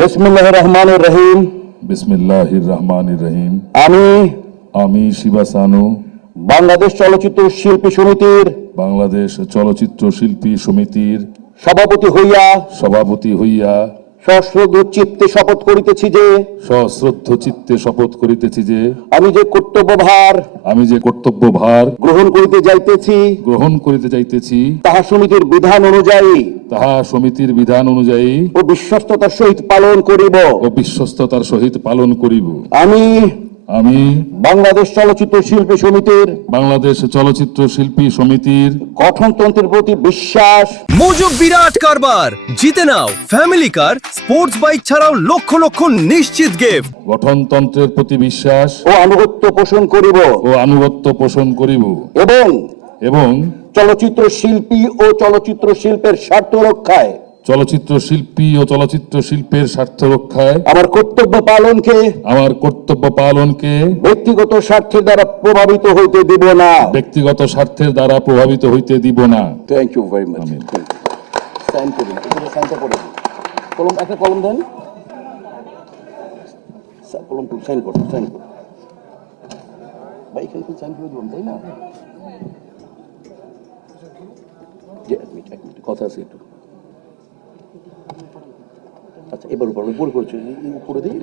বিসমিল্লাহির রহমানির রহিম। বিসমিল্লাহির রহমানির রহিম। আমি শিবা সানু বাংলাদেশ চলচ্চিত্র শিল্পী সমিতির বাংলাদেশ চলচ্চিত্র শিল্পী সমিতির সভাপতি হইয়া সশ্রদ্ধ চিত্তে শপথ করিতেছি যে আমি যে কর্তব্যভার গ্রহণ করিতে যাইতেছি তাহা সমিতির বিধান অনুযায়ী ও বিশ্বস্ততার সহিত পালন করিব। আমি বাংলাদেশ চলচ্চিত্র শিল্পী সমিতির গঠনতন্ত্রের প্রতি বিশ্বাস। মজুব বিরাট কারবার, জিতে নাও ফ্যামিলি কার, স্পোর্টস বাইক ছাড়াও লক্ষ লক্ষ নিশ্চিত গিফট। গঠনতন্ত্রের প্রতি বিশ্বাস ও আনুগত্য পোষণ করিব এবং চলচ্চিত্র শিল্পী ও চলচ্চিত্র শিল্পের স্বার্থ রক্ষায় চলচ্চিত্র স্বার্থ রক্ষায় আমার কর্তব্য পালনকে ব্যক্তিগত স্বার্থের দ্বারা প্রভাবিত হইতে দিব না। Thank you very much. Sign করুন, কলম, একটা কলম দেন, কলম সাইন করুন, ভাই এখানে সাইন করে দেবেন, তাই না? কথা আছে একটু। আচ্ছা, এবার উপরে করছি, উপরে দিই।